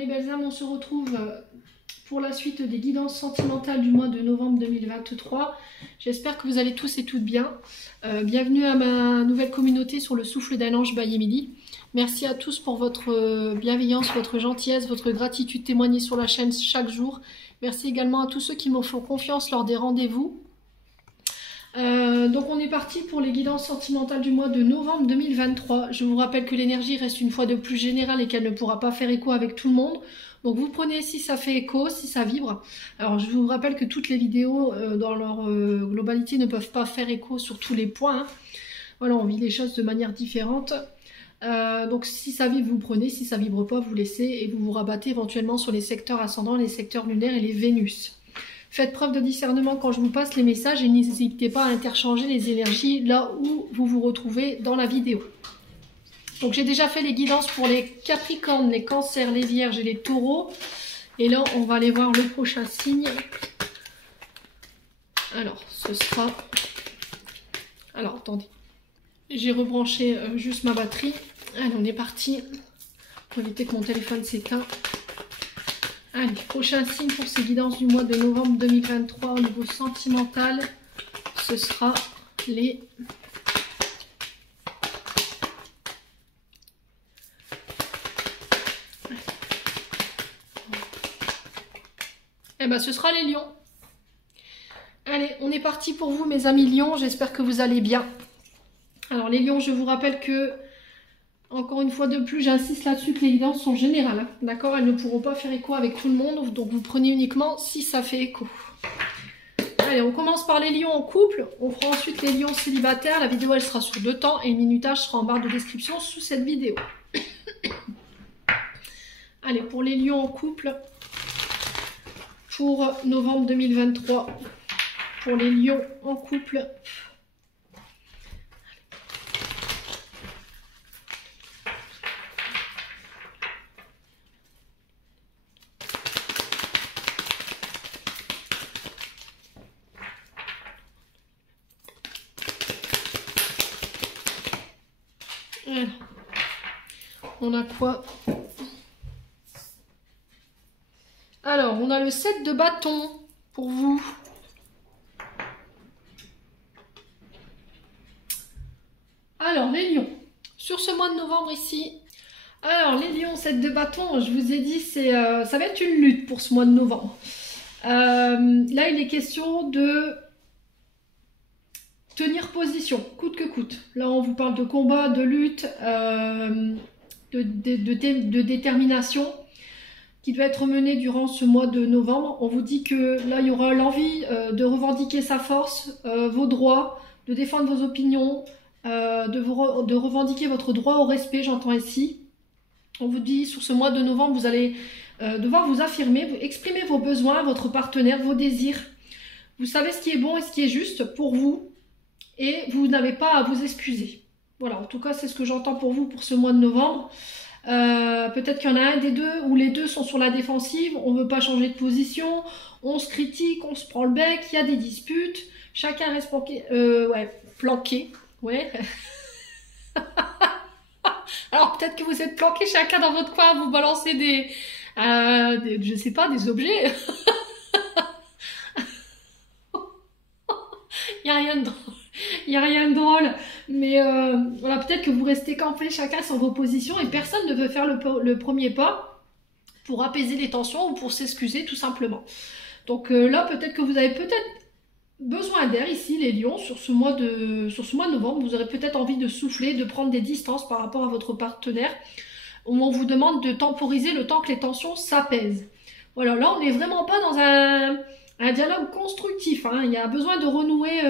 mes belles âmes, on se retrouve pour la suite des guidances sentimentales du mois de novembre 2023. J'espère que vous allez tous et toutes bien. Bienvenue à ma nouvelle communauté sur le souffle d'un ange by Emily. Merci à tous pour votre bienveillance, votre gentillesse, votre gratitude témoignée sur la chaîne chaque jour. Merci également à tous ceux qui me font confiance lors des rendez-vous. Donc on est parti pour les guidances sentimentales du mois de novembre 2023. Je vous rappelle que l'énergie reste une fois de plus générale et qu'elle ne pourra pas faire écho avec tout le monde. Donc vous prenez si ça fait écho, si ça vibre. Alors je vous rappelle que toutes les vidéos dans leur globalité ne peuvent pas faire écho sur tous les points. Hein. Voilà, on vit les choses de manière différente. Donc si ça vibre, vous prenez, si ça vibre pas, vous laissez et vous vous rabattez éventuellement sur les secteurs ascendants, les secteurs lunaires et les Vénus. Faites preuve de discernement quand je vous passe les messages et n'hésitez pas à interchanger les énergies là où vous vous retrouvez dans la vidéo. Donc j'ai déjà fait les guidances pour les Capricornes, les Cancers, les Vierges et les Taureaux. Et là, on va aller voir le prochain signe. Alors, ce sera... Alors, attendez. J'ai rebranché juste ma batterie. Allez, on est parti. Pour éviter que mon téléphone s'éteint. Allez, prochain signe pour ces guidances du mois de novembre 2023 au niveau sentimental, ce sera les... Eh ben, ce sera les lions. Allez, on est parti pour vous, mes amis lions. J'espère que vous allez bien. Alors, les lions, je vous rappelle que... Encore une fois de plus, j'insiste là-dessus que les guidances sont générales. Hein, d'accord? Elles ne pourront pas faire écho avec tout le monde. Donc vous prenez uniquement si ça fait écho. Allez, on commence par les lions en couple. On fera ensuite les lions célibataires. La vidéo, elle sera sur 2 temps. Et le minutage sera en barre de description sous cette vidéo. Allez, pour les lions en couple. Pour novembre 2023. Pour les lions en couple. Alors, on a quoi? Alors, on a le 7 de bâton pour vous. Alors, les lions. Sur ce mois de novembre ici. Alors, les lions, 7 de bâton, je vous ai dit, ça va être une lutte pour ce mois de novembre. Là, il est question de... tenir position, coûte que coûte. Là, on vous parle de combat, de lutte, de détermination qui doit être menée durant ce mois de novembre. On vous dit que là, il y aura l'envie de revendiquer sa force, vos droits, de défendre vos opinions, de revendiquer votre droit au respect, j'entends ici. On vous dit, sur ce mois de novembre, vous allez devoir vous affirmer, exprimer vos besoins, votre partenaire, vos désirs. Vous savez ce qui est bon et ce qui est juste pour vous. Et vous n'avez pas à vous excuser. Voilà, en tout cas, c'est ce que j'entends pour vous pour ce mois de novembre. Peut-être qu'il y en a un des deux où les deux sont sur la défensive, on ne veut pas changer de position, on se critique, on se prend le bec, il y a des disputes, chacun reste planqué. Planqué, ouais. Alors peut-être que vous êtes planqués chacun dans votre coin, vous balancez je sais pas, des objets. Il n'y a rien de drôle. Il n'y a rien de drôle, mais voilà, peut-être que vous restez campés chacun sur vos positions et personne ne veut faire le premier pas pour apaiser les tensions ou pour s'excuser tout simplement. Donc là, peut-être que vous avez besoin d'air ici, les lions, sur ce mois de novembre. Vous aurez peut-être envie de souffler, de prendre des distances par rapport à votre partenaire, où on vous demande de temporiser le temps que les tensions s'apaisent. Voilà, là, on n'est vraiment pas dans un dialogue constructif. Hein. Il y a besoin de renouer...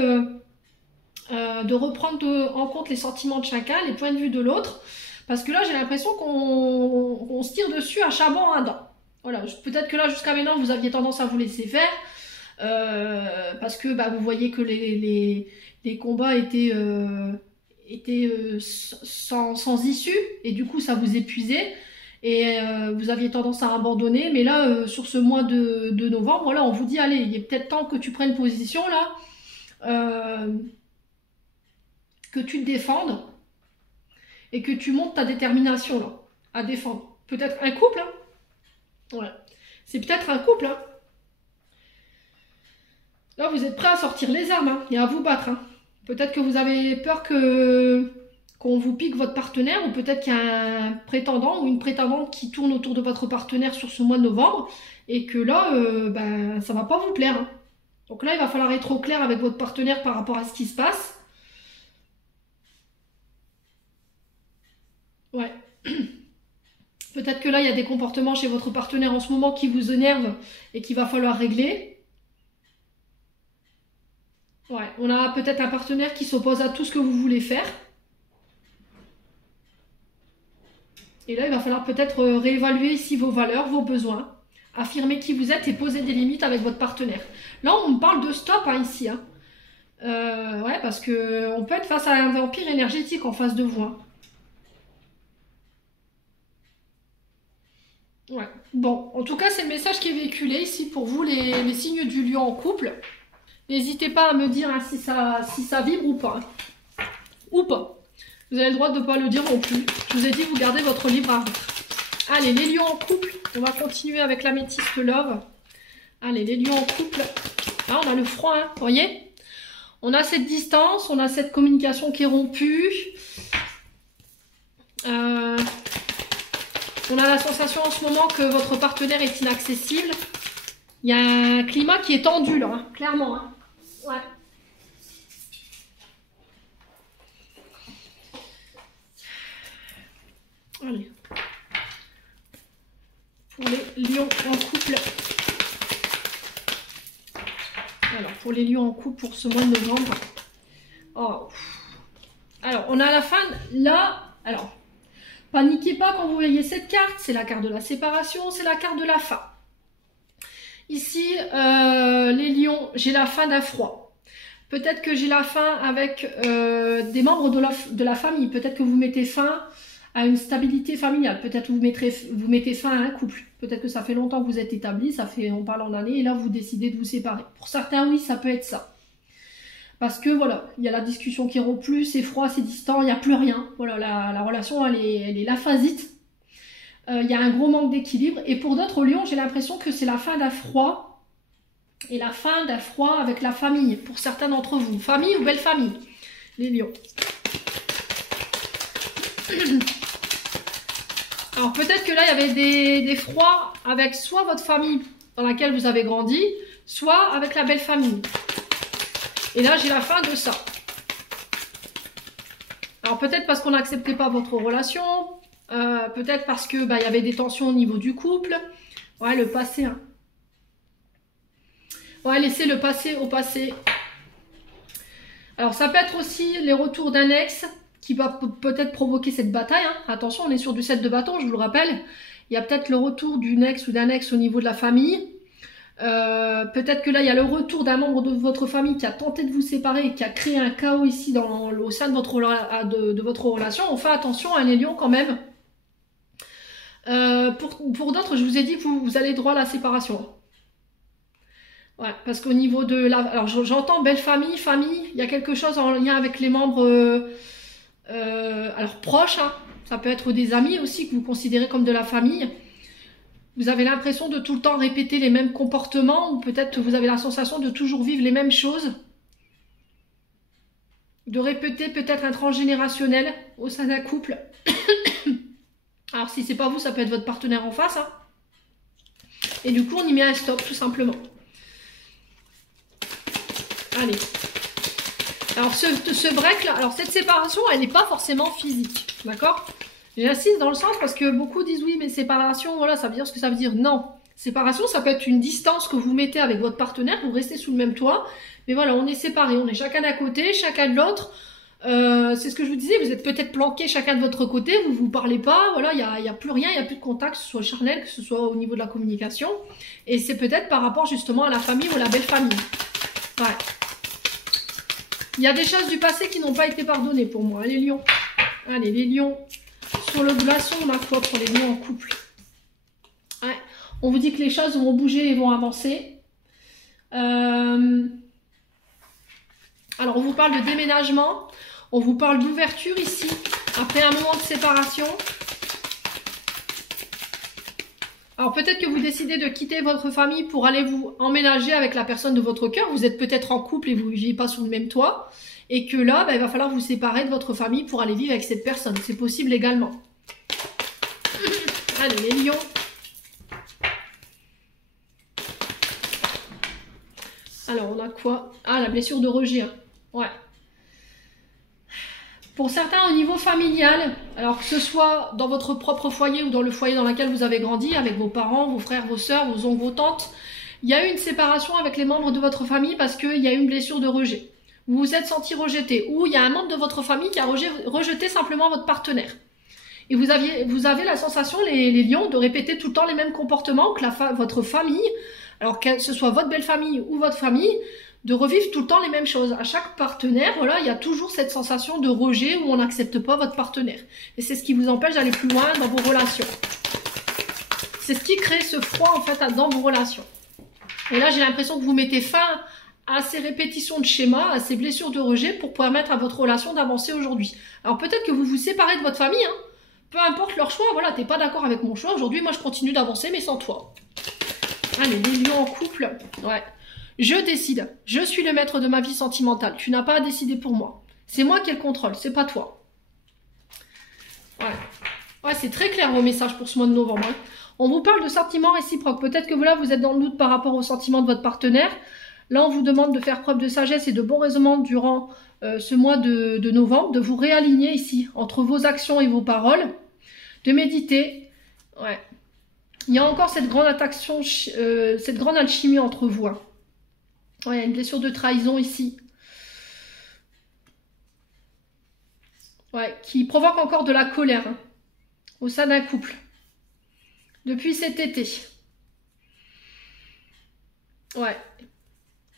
de reprendre en compte les sentiments de chacun, les points de vue de l'autre, parce que là j'ai l'impression qu'on se tire dessus à charbon à dents. Voilà, peut-être que là jusqu'à maintenant vous aviez tendance à vous laisser faire, parce que bah, vous voyez que les combats étaient sans issue, et du coup ça vous épuisait, et vous aviez tendance à abandonner, mais là sur ce mois de novembre, là on vous dit allez, il est peut-être temps que tu prennes position là, que tu te défendes et que tu montes ta détermination là, à défendre. Peut-être un couple, hein, Ouais. C'est peut-être un couple, hein. Là, vous êtes prêts à sortir les armes, hein, et à vous battre, hein. Peut-être que vous avez peur qu'on vous pique votre partenaire, ou peut-être qu'il y a un prétendant ou une prétendante qui tourne autour de votre partenaire sur ce mois de novembre, et que là, ben, ça va pas vous plaire, hein. Donc là, il va falloir être au clair avec votre partenaire par rapport à ce qui se passe. Ouais. Peut-être que là, il y a des comportements chez votre partenaire en ce moment qui vous énervent et qu'il va falloir régler. Ouais, on a peut-être un partenaire qui s'oppose à tout ce que vous voulez faire. Et là, il va falloir peut-être réévaluer ici vos valeurs, vos besoins, affirmer qui vous êtes et poser des limites avec votre partenaire. Là, on parle de stop, hein, ici, hein. Ouais, parce que on peut être face à un vampire énergétique en face de vous, hein. Ouais. Bon, en tout cas, c'est le message qui est véhiculé ici pour vous, les signes du lion en couple. N'hésitez pas à me dire, hein, si ça vibre ou pas. Ou pas. Vous avez le droit de ne pas le dire non plus. Je vous ai dit, vous gardez votre libre arbitre. Allez, les lions en couple. On va continuer avec l'améthyste love. Allez, les lions en couple. Là, on a le froid, hein, vous voyez? On a cette distance, on a cette communication qui est rompue. On a la sensation en ce moment que votre partenaire est inaccessible. Il y a un climat qui est tendu, là, hein, clairement, hein. Ouais. Allez. Pour les lions en couple. Alors, pour les lions en couple pour ce mois de novembre. Oh. Alors, on a à la fin, là, alors, paniquez pas quand vous voyez cette carte. C'est la carte de la séparation, c'est la carte de la fin. Ici, les lions, j'ai la fin d'un froid. Peut-être que j'ai la fin avec des membres de la famille. Peut-être que vous mettez fin à une stabilité familiale. Peut-être que vous mettez fin à un couple. Peut-être que ça fait longtemps que vous êtes établis, on parle en années, et là vous décidez de vous séparer. Pour certains, oui, ça peut être ça. Parce que voilà, il y a la discussion qui rompt plus, c'est froid, c'est distant, il n'y a plus rien. Voilà, la relation, elle est laphasite. Il y a un gros manque d'équilibre. Et pour d'autres lions, j'ai l'impression que c'est la fin d'un froid. Et la fin d'un froid avec la famille, pour certains d'entre vous. Famille ou belle famille, les lions. Alors peut-être que là, il y avait des froids avec soit votre famille dans laquelle vous avez grandi, soit avec la belle famille. Et là, j'ai la fin de ça. Alors peut-être parce qu'on n'acceptait pas votre relation, peut-être parce que y avait des tensions au niveau du couple. Ouais, le passé. Hein. Ouais, laissez le passé au passé. Alors ça peut être aussi les retours d'un ex qui va peut-être provoquer cette bataille. Hein. Attention, on est sur du 7 de bâton, je vous le rappelle. Il y a peut-être le retour d'une ex ou d'un ex au niveau de la famille. Peut-être que là, il y a le retour d'un membre de votre famille qui a tenté de vous séparer et qui a créé un chaos ici au sein de votre relation. On fait attention à les lions quand même. Pour d'autres, je vous ai dit que vous allez droit à la séparation. Ouais, parce qu'au niveau de la... Alors, j'entends belle famille, il y a quelque chose en lien avec les membres alors proches. Hein. Ça peut être des amis aussi que vous considérez comme de la famille. Vous avez l'impression de tout le temps répéter les mêmes comportements, ou peut-être que vous avez la sensation de toujours vivre les mêmes choses. De répéter peut-être un transgénérationnel au sein d'un couple. Alors si c'est pas vous, ça peut être votre partenaire en face. Hein. Et du coup, on y met un stop, tout simplement. Allez. Alors ce break là, alors cette séparation, elle n'est pas forcément physique. D'accord ? J'insiste dans le sens parce que beaucoup disent oui, mais séparation, voilà, ça veut dire ce que ça veut dire. Non. Séparation, ça peut être une distance que vous mettez avec votre partenaire, vous restez sous le même toit. Mais voilà, on est séparés, on est chacun d'un côté, chacun de l'autre. C'est ce que je vous disais, vous êtes peut-être planqués chacun de votre côté, vous ne vous parlez pas, voilà, il n'y a plus rien, il n'y a plus de contact, que ce soit charnel, que ce soit au niveau de la communication. Et c'est peut-être par rapport justement à la famille ou à la belle famille. Ouais. Il y a des choses du passé qui n'ont pas été pardonnées pour moi, les lions. Allez, les lions. Sur le glaçon, ma foi, pour les lions en couple. Ouais. On vous dit que les choses vont bouger et vont avancer. Alors, on vous parle de déménagement. On vous parle d'ouverture ici, après un moment de séparation. Alors peut-être que vous décidez de quitter votre famille pour aller vous emménager avec la personne de votre cœur. Vous êtes peut-être en couple et vous ne vivez pas sous le même toit. Et que là, il va falloir vous séparer de votre famille pour aller vivre avec cette personne. C'est possible également. Allez, les lions. Alors, on a quoi? Ah, la blessure de rejet. Hein. Ouais. Pour certains, au niveau familial, alors que ce soit dans votre propre foyer ou dans le foyer dans lequel vous avez grandi, avec vos parents, vos frères, vos sœurs, vos oncles, vos tantes, il y a eu une séparation avec les membres de votre famille parce qu'il y a eu une blessure de rejet. Vous vous êtes senti rejeté, ou il y a un membre de votre famille qui a rejeté simplement votre partenaire. Et vous avez la sensation, les lions, de répéter tout le temps les mêmes comportements que votre famille, alors que ce soit votre belle famille ou votre famille, de revivre tout le temps les mêmes choses. À chaque partenaire, voilà, il y a toujours cette sensation de rejet où on n'accepte pas votre partenaire. Et c'est ce qui vous empêche d'aller plus loin dans vos relations. C'est ce qui crée ce froid, en fait, dans vos relations. Et là, j'ai l'impression que vous mettez fin à ces répétitions de schémas, à ces blessures de rejet pour permettre à votre relation d'avancer aujourd'hui. Alors peut-être que vous vous séparez de votre famille, hein. Peu importe leur choix, voilà, t'es pas d'accord avec mon choix, aujourd'hui, moi, je continue d'avancer, mais sans toi. Allez, les lions en couple, ouais. Je décide, je suis le maître de ma vie sentimentale, tu n'as pas à décider pour moi. C'est moi qui ai le contrôle, c'est pas toi. Ouais, c'est très clair vos messages pour ce mois de novembre. Hein. On vous parle de sentiments réciproques. Peut-être que là, vous êtes dans le doute par rapport aux sentiments de votre partenaire. Là, on vous demande de faire preuve de sagesse et de bon raisonnement durant ce mois de novembre, de vous réaligner ici entre vos actions et vos paroles, de méditer. Ouais. Il y a encore cette grande alchimie entre vous. Hein. Ouais, il y a une blessure de trahison ici. Ouais, qui provoque encore de la colère hein, au sein d'un couple. Depuis cet été. Ouais.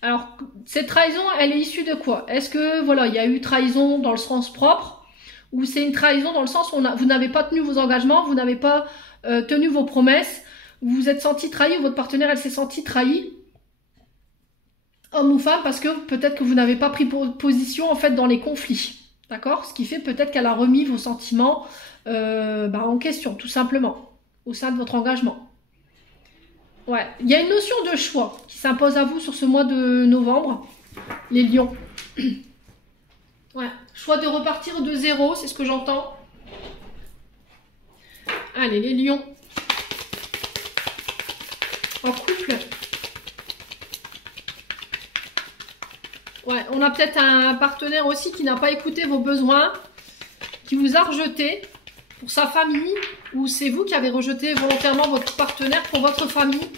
Alors, cette trahison, elle est issue de quoi? Est-ce que, voilà, il y a eu trahison dans le sens propre? Ou c'est une trahison dans le sens où vous n'avez pas tenu vos engagements, vous n'avez pas tenu vos promesses, vous vous êtes senti trahi, ou votre partenaire, elle s'est sentie trahie? Homme ou femme, parce que peut-être que vous n'avez pas pris position en fait dans les conflits, d'accord? Ce qui fait peut-être qu'elle a remis vos sentiments en question, tout simplement, au sein de votre engagement. Ouais, il y a une notion de choix qui s'impose à vous sur ce mois de novembre, les lions. Ouais, choix de repartir de zéro, c'est ce que j'entends. Allez, les lions. En couple. Ouais, on a peut-être un partenaire aussi qui n'a pas écouté vos besoins, qui vous a rejeté pour sa famille, ou c'est vous qui avez rejeté volontairement votre partenaire pour votre famille.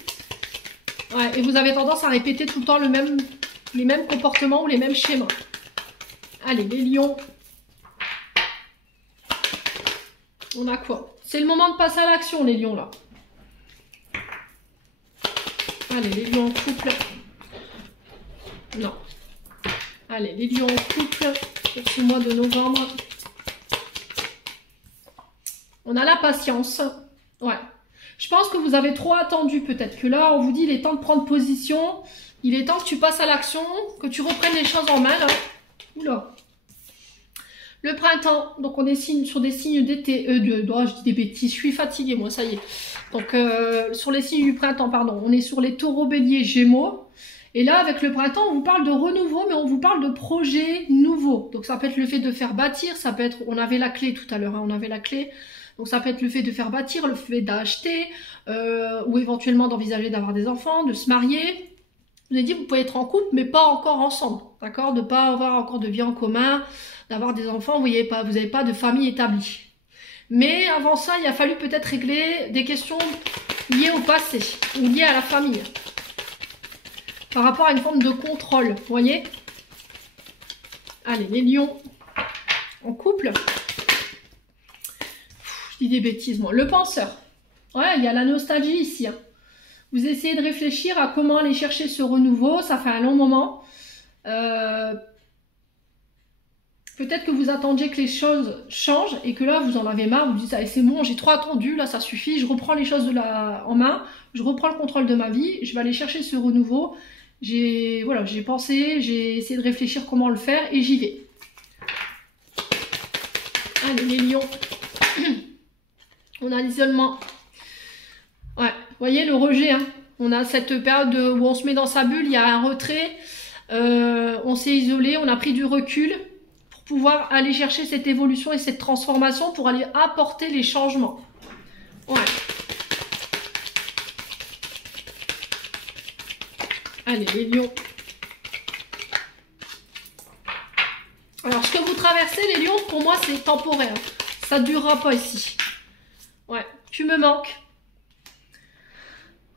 Ouais, et vous avez tendance à répéter tout le temps les mêmes comportements ou les mêmes schémas. Allez, les lions. On a quoi? C'est le moment de passer à l'action, les lions, là. Allez, les lions en couple. Non. Allez, les lions en couple pour ce mois de novembre. On a la patience. Ouais. Je pense que vous avez trop attendu peut-être. Que là, on vous dit, il est temps de prendre position. Il est temps que tu passes à l'action. Que tu reprennes les choses en main. Là. Oula. Le printemps. Donc, on est sur des signes d'été. Je dis des bêtises. Je suis fatiguée, moi. Ça y est. Donc, sur les signes du printemps, pardon. On est sur les taureaux, béliers, gémeaux. Et là, avec le printemps, on vous parle de renouveau, mais on vous parle de projets nouveaux. Donc, ça peut être le fait de faire bâtir, ça peut être... On avait la clé tout à l'heure, hein, on avait la clé. Donc, ça peut être le fait de faire bâtir, le fait d'acheter, ou éventuellement d'envisager d'avoir des enfants, de se marier. Je vous ai dit, vous pouvez être en couple, mais pas encore ensemble, d'accord? De ne pas avoir encore de vie en commun, d'avoir des enfants, vous n'avez pas de famille établie. Mais avant ça, il a fallu peut-être régler des questions liées au passé, ou liées à la famille. Par rapport à une forme de contrôle, vous voyez? Allez, les lions en couple. Je dis des bêtises, moi. Le penseur. Ouais, il y a la nostalgie ici. Hein. Vous essayez de réfléchir à comment aller chercher ce renouveau. Ça fait un long moment. Peut-être que vous attendiez que les choses changent et que là, vous en avez marre. Vous dites, ah, c'est bon, j'ai trop attendu. Là, ça suffit. Je reprends les choses en main. Je reprends le contrôle de ma vie. Je vais aller chercher ce renouveau. J'ai pensé, j'ai essayé de réfléchir comment le faire et j'y vais. Allez, les lions. On a l'isolement. Ouais, voyez le rejet, hein. On a cette période où on se met dans sa bulle, il y a un retrait, on s'est isolé, on a pris du recul pour pouvoir aller chercher cette évolution et cette transformation pour aller apporter les changements. Ouais. Allez, les lions. Alors, ce que vous traversez, les lions, pour moi, c'est temporaire. Ça ne durera pas ici. Ouais, tu me manques.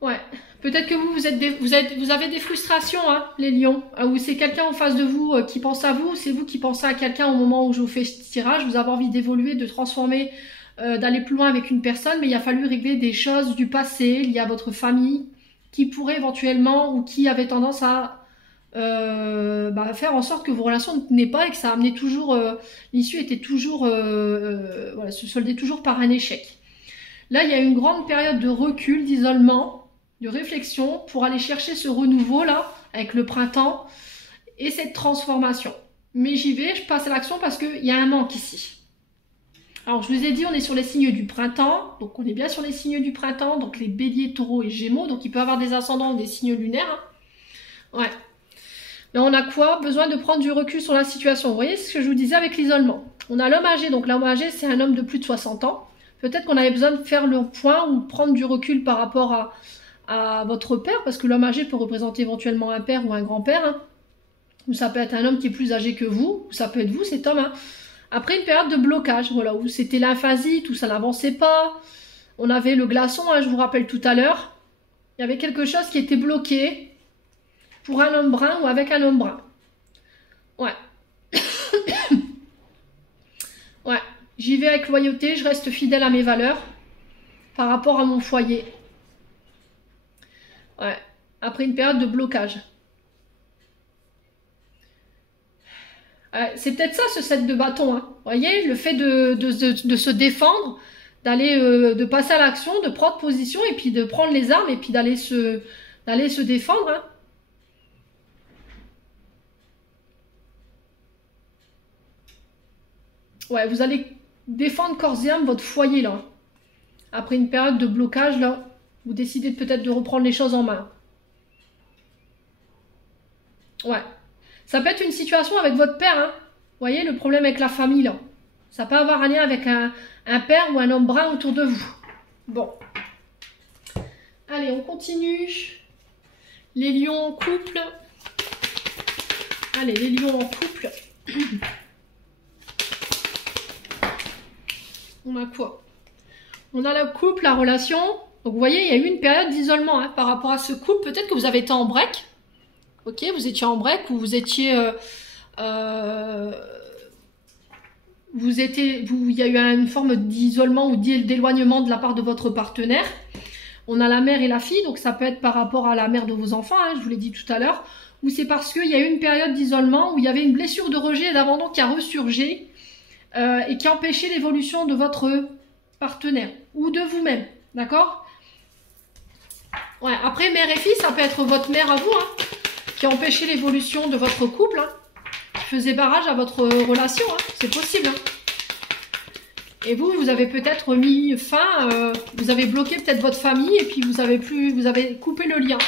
Ouais. Peut-être que vous avez des frustrations, hein, les lions. Ou c'est quelqu'un en face de vous qui pense à vous. C'est vous qui pensez à quelqu'un au moment où je vous fais ce tirage. Vous avez envie d'évoluer, de transformer, d'aller plus loin avec une personne. Mais il a fallu régler des choses du passé liées à votre famille qui pourraient éventuellement ou qui avaient tendance à faire en sorte que vos relations ne tenaient pas et que ça amenait toujours... l'issue était toujours... voilà, se soldait toujours par un échec. Là, il y a une grande période de recul, d'isolement, de réflexion pour aller chercher ce renouveau là avec le printemps et cette transformation. Mais j'y vais, je passe à l'action parce qu'il y a un manque ici. Alors je vous ai dit, on est sur les signes du printemps, donc on est bien sur les signes du printemps, donc les béliers, taureaux et gémeaux, donc il peut y avoir des ascendants ou des signes lunaires. Hein. Ouais. Là on a quoi? Besoin de prendre du recul sur la situation. Vous voyez ce que je vous disais avec l'isolement. On a l'homme âgé, donc l'homme âgé c'est un homme de plus de 60 ans. Peut-être qu'on avait besoin de faire le point ou prendre du recul par rapport à votre père, parce que l'homme âgé peut représenter éventuellement un père ou un grand-père, hein. Ou ça peut être un homme qui est plus âgé que vous, ou ça peut être vous, cet homme. Hein. Après une période de blocage, voilà, où c'était l'emphasite, où ça n'avançait pas, on avait le glaçon, hein, je vous rappelle tout à l'heure, il y avait quelque chose qui était bloqué pour un homme brun ou avec un homme brun. Ouais. Ouais, j'y vais avec loyauté, je reste fidèle à mes valeurs par rapport à mon foyer. Ouais, après une période de blocage. C'est peut-être ça ce set de bâton. Hein. Vous voyez, le fait de se défendre, de passer à l'action, de prendre position et puis de prendre les armes et puis d'aller se défendre. Hein. Ouais, vous allez défendre corps et âme votre foyer là. Après une période de blocage là. Vous décidez peut-être de reprendre les choses en main. Ouais. Ça peut être une situation avec votre père. Hein. Vous voyez, le problème avec la famille, là. Ça peut avoir un lien avec un père ou un homme brun autour de vous. Bon. Allez, on continue. Les lions en couple. Allez, les lions en couple. On a quoi? On a le couple, la relation... Donc vous voyez, il y a eu une période d'isolement hein, par rapport à ce couple. Peut-être que vous avez été en break. Ok, vous étiez en break ou vous étiez... il y a eu une forme d'isolement ou d'éloignement de la part de votre partenaire. On a la mère et la fille, donc ça peut être par rapport à la mère de vos enfants, hein, je vous l'ai dit tout à l'heure. Ou c'est parce qu'il y a eu une période d'isolement où il y avait une blessure de rejet et d'abandon qui a ressurgé et qui a empêché l'évolution de votre partenaire ou de vous-même. D'accord ? Ouais, après, mère et fille, ça peut être votre mère à vous, hein, qui a empêché l'évolution de votre couple, hein, qui faisait barrage à votre relation, hein, c'est possible. Hein. Et vous avez peut-être mis fin, vous avez bloqué peut-être votre famille et puis vous avez coupé le lien.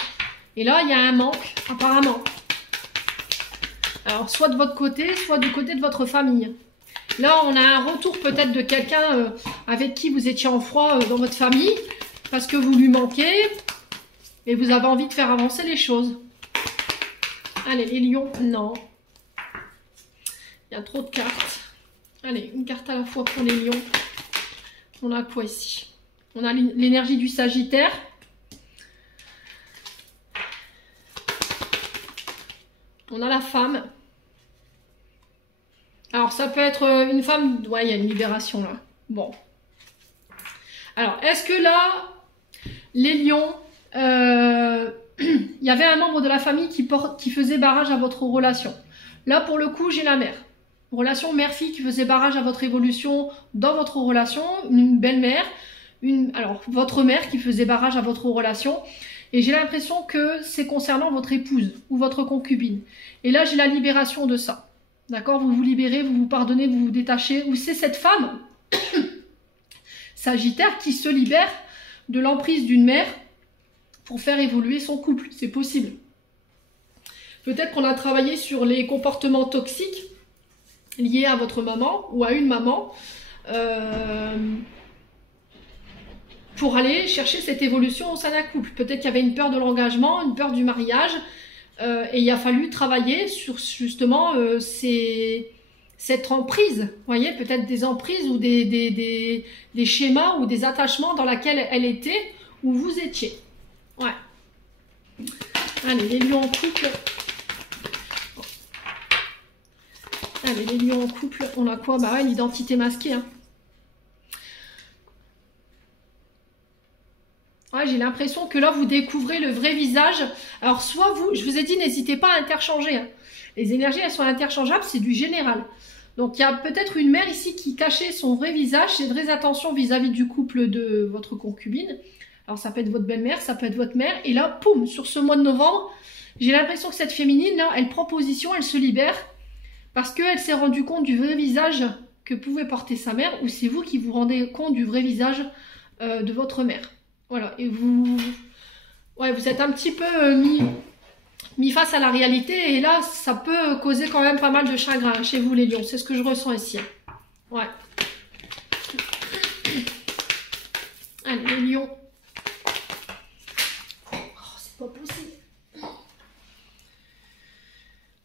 Et là, il y a un manque, apparemment. Alors, soit de votre côté, soit du côté de votre famille. Là, on a un retour peut-être de quelqu'un avec qui vous étiez en froid dans votre famille, parce que vous lui manquez. Et vous avez envie de faire avancer les choses. Allez, les lions, non. Il y a trop de cartes. Allez, une carte à la fois pour les lions. On a quoi ici? On a l'énergie du Sagittaire. On a la femme. Alors, ça peut être une femme... Ouais, il y a une libération, là. Bon. Alors, est-ce que là, les lions... il y avait un membre de la famille qui faisait barrage à votre relation. Là, pour le coup, j'ai la mère. Relation mère-fille qui faisait barrage à votre évolution dans votre relation. Une belle-mère. Alors, votre mère qui faisait barrage à votre relation. Et j'ai l'impression que c'est concernant votre épouse ou votre concubine. Et là, j'ai la libération de ça. D'accord? Vous vous libérez, vous vous pardonnez, vous vous détachez. Ou c'est cette femme, Sagittaire, qui se libère de l'emprise d'une mère pour faire évoluer son couple. C'est possible. Peut-être qu'on a travaillé sur les comportements toxiques liés à votre maman ou à une maman pour aller chercher cette évolution au sein d'un couple. Peut-être qu'il y avait une peur de l'engagement, une peur du mariage, et il a fallu travailler sur justement cette emprise, vous voyez, peut-être des emprises ou des schémas ou des attachements dans lesquels elle était ou vous étiez. Ouais. Allez, les lions en couple. Allez, les lions en couple, on a quoi? Bah ouais, l'identité masquée, hein. Ouais, j'ai l'impression que là, vous découvrez le vrai visage. Alors, soit vous, je vous ai dit, n'hésitez pas à interchanger, hein. Les énergies, elles sont interchangeables, c'est du général. Donc, il y a peut-être une mère ici qui cachait son vrai visage. C'est très attention vis-à-vis du couple de votre concubine. Alors, ça peut être votre belle-mère, ça peut être votre mère. Et là, poum, sur ce mois de novembre, j'ai l'impression que cette féminine, là, elle prend position, elle se libère. Parce qu'elle s'est rendue compte du vrai visage que pouvait porter sa mère. Ou c'est vous qui vous rendez compte du vrai visage de votre mère. Voilà, et vous êtes un petit peu mis face à la réalité, et là, ça peut causer quand même pas mal de chagrin chez vous, les lions. C'est ce que je ressens ici. Ouais. Allez, les lions. Oh, c'est pas possible.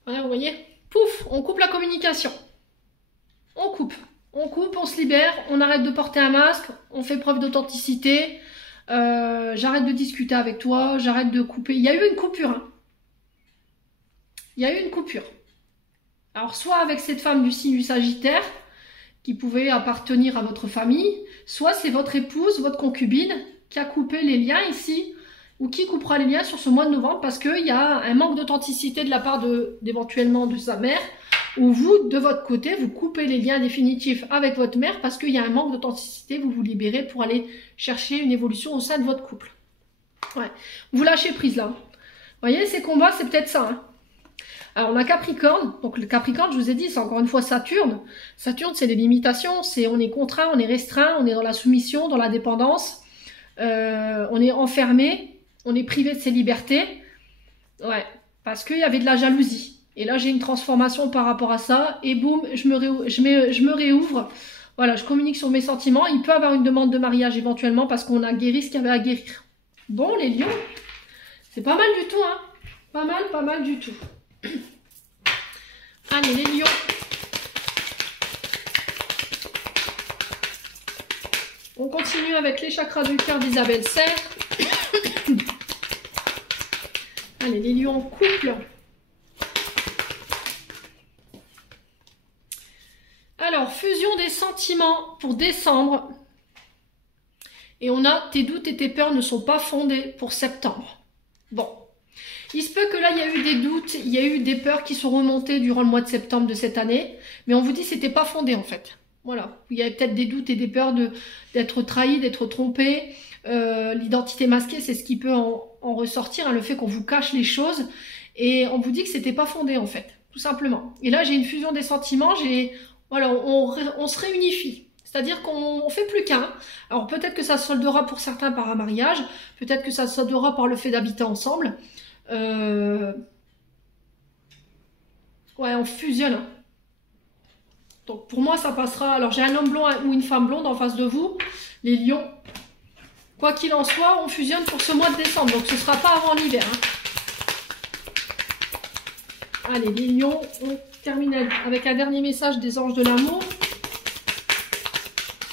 Voilà, vous voyez? Pouf, on coupe la communication. On coupe, on se libère, on arrête de porter un masque, on fait preuve d'authenticité. J'arrête de discuter avec toi, j'arrête de couper. Il y a eu une coupure, hein. Il y a eu une coupure. Alors, soit avec cette femme du signe du Sagittaire, qui pouvait appartenir à votre famille, soit c'est votre épouse, votre concubine, qui a coupé les liens ici, ou qui coupera les liens sur ce mois de novembre, parce qu'il y a un manque d'authenticité de la part d'éventuellement de sa mère, ou vous, de votre côté, vous coupez les liens définitifs avec votre mère, parce qu'il y a un manque d'authenticité, vous vous libérez pour aller chercher une évolution au sein de votre couple. Ouais. Vous lâchez prise là. Vous voyez, ces combats, c'est peut-être ça, hein. Alors, on a Capricorne. Donc, le Capricorne, je vous ai dit, c'est encore une fois Saturne. Saturne, c'est des limitations. On est contraint, on est restreint, on est dans la soumission, dans la dépendance. On est enfermé, on est privé de ses libertés. Ouais, parce qu'il y avait de la jalousie. Et là, j'ai une transformation par rapport à ça. Et boum, je me réouvre. Voilà, je communique sur mes sentiments. Il peut y avoir une demande de mariage éventuellement parce qu'on a guéri ce qu'il y avait à guérir. Bon, les lions, c'est pas mal du tout, hein. Pas mal du tout. Allez, les lions. On continue avec les chakras du cœur d'Isabelle Serre. Allez, les lions en couple. Alors, fusion des sentiments pour décembre. Et on a tes doutes et tes peurs ne sont pas fondés pour septembre. Bon. Il se peut que là, il y a eu des doutes, il y a eu des peurs qui sont remontées durant le mois de septembre de cette année. Mais on vous dit que c'était pas fondé en fait. Voilà. Il y avait peut-être des doutes et des peurs d'être trahi, d'être trompé. L'identité masquée, c'est ce qui peut en ressortir, hein, le fait qu'on vous cache les choses. Et on vous dit que c'était pas fondé en fait, tout simplement. Et là, j'ai une fusion des sentiments, voilà, on se réunifie. C'est-à-dire qu'on fait plus qu'un. Alors peut-être que ça se soldera pour certains par un mariage, peut-être que ça se soldera par le fait d'habiter ensemble. Ouais, on fusionne. Donc pour moi, ça passera. Alors j'ai un homme blond ou une femme blonde en face de vous, les lions. Quoi qu'il en soit, on fusionne pour ce mois de décembre. Donc ce ne sera pas avant l'hiver, hein. Allez, les lions, on termine avec un dernier message des anges de l'amour.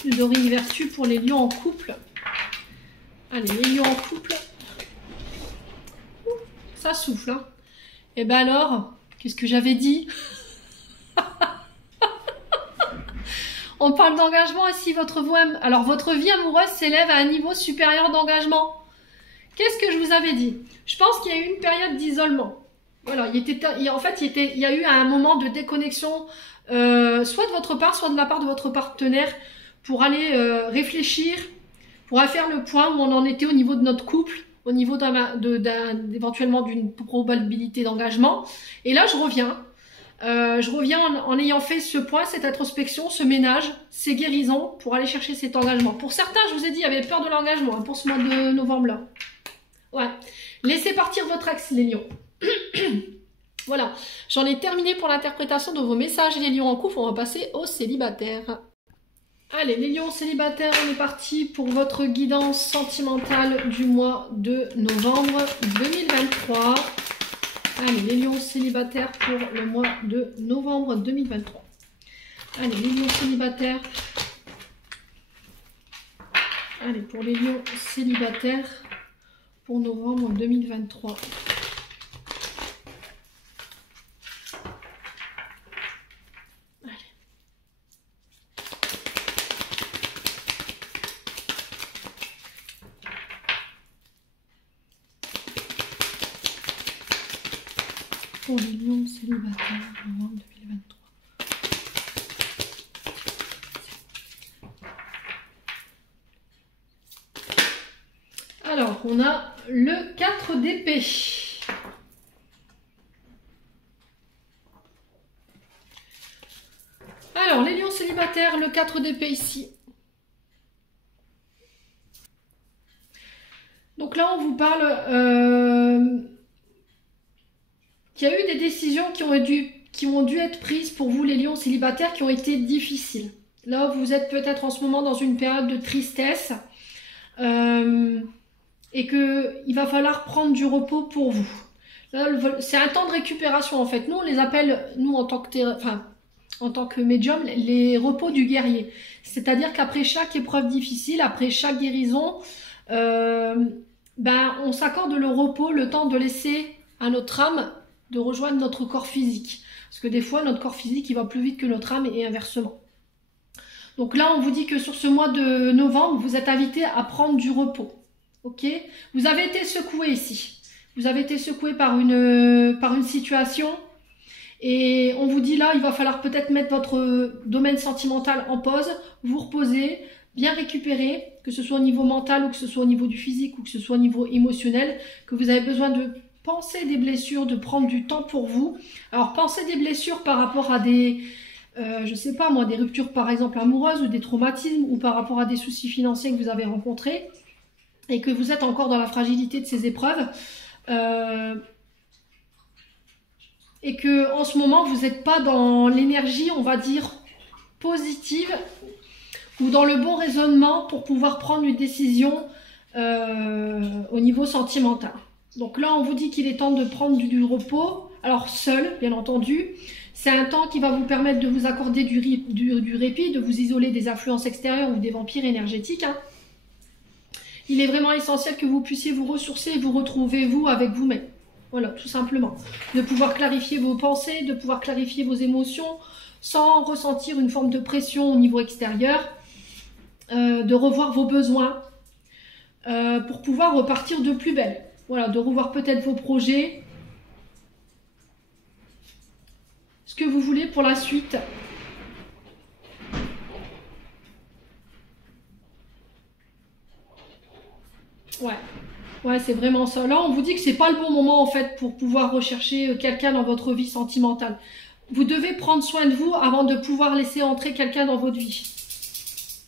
Le Dorine Vertu pour les lions en couple. Allez, les lions en couple. Ça souffle, hein. Et ben alors, qu'est-ce que j'avais dit? On parle d'engagement ici, votre vie amoureuse s'élève à un niveau supérieur d'engagement. Qu'est-ce que je vous avais dit? Je pense qu'il y a eu une période d'isolement. Voilà, il y a eu un moment de déconnexion, soit de votre part, soit de la part de votre partenaire, pour aller réfléchir, pour aller faire le point où on en était au niveau de notre couple, au niveau éventuellement d'une probabilité d'engagement. Et là, je reviens en ayant fait ce point, cette introspection, ce ménage, ces guérisons, pour aller chercher cet engagement. Pour certains, je vous ai dit, il y avait peur de l'engagement, hein, pour ce mois de novembre-là. Ouais. Laissez partir votre ex, les lions. Voilà. J'en ai terminé pour l'interprétation de vos messages, les lions en couple. On va passer aux célibataires. Allez, les lions célibataires, on est parti pour votre guidance sentimentale du mois de novembre 2023. Allez, les lions célibataires pour le mois de novembre 2023. Allez, les lions célibataires. Allez, pour les lions célibataires pour novembre 2023. Pour les lions célibataires, novembre 2023. Alors, on a le 4 d'épée. Alors, les lions célibataires, le 4 d'épée ici. Donc là, on vous parle... Il y a eu des décisions qui ont dû être prises pour vous, les lions célibataires, qui ont été difficiles. Là, vous êtes peut-être en ce moment dans une période de tristesse et qu'il va falloir prendre du repos pour vous. C'est un temps de récupération, en fait. Nous, on les appelle, nous, en tant que médium, les repos du guerrier. C'est-à-dire qu'après chaque épreuve difficile, après chaque guérison, on s'accorde le repos, le temps de laisser à notre âme de rejoindre notre corps physique. Parce que des fois, notre corps physique, il va plus vite que notre âme et inversement. Donc là, on vous dit que sur ce mois de novembre, vous êtes invité à prendre du repos. Ok? Vous avez été secoué ici. Vous avez été secoué par une situation. Et on vous dit là, il va falloir peut-être mettre votre domaine sentimental en pause, vous reposer, bien récupérer, que ce soit au niveau mental ou que ce soit au niveau du physique ou que ce soit au niveau émotionnel, que vous avez besoin de penser des blessures, de prendre du temps pour vous. Alors, pensez des blessures par rapport à des, je sais pas moi, des ruptures par exemple amoureuses ou des traumatismes ou par rapport à des soucis financiers que vous avez rencontrés et que vous êtes encore dans la fragilité de ces épreuves et que en ce moment, vous n'êtes pas dans l'énergie, on va dire, positive ou dans le bon raisonnement pour pouvoir prendre une décision au niveau sentimental. Donc là, on vous dit qu'il est temps de prendre du repos. Alors seul, bien entendu. C'est un temps qui va vous permettre de vous accorder du répit, de vous isoler des influences extérieures ou des vampires énergétiques. Hein. Il est vraiment essentiel que vous puissiez vous ressourcer et vous retrouver, vous, avec vous-même. Voilà, tout simplement. De pouvoir clarifier vos pensées, de pouvoir clarifier vos émotions, sans ressentir une forme de pression au niveau extérieur. De revoir vos besoins pour pouvoir repartir de plus belle. Voilà, de revoir peut-être vos projets, ce que vous voulez pour la suite. Ouais, c'est vraiment ça. Là, on vous dit que c'est pas le bon moment en fait pour pouvoir rechercher quelqu'un dans votre vie sentimentale. Vous devez prendre soin de vous avant de pouvoir laisser entrer quelqu'un dans votre vie.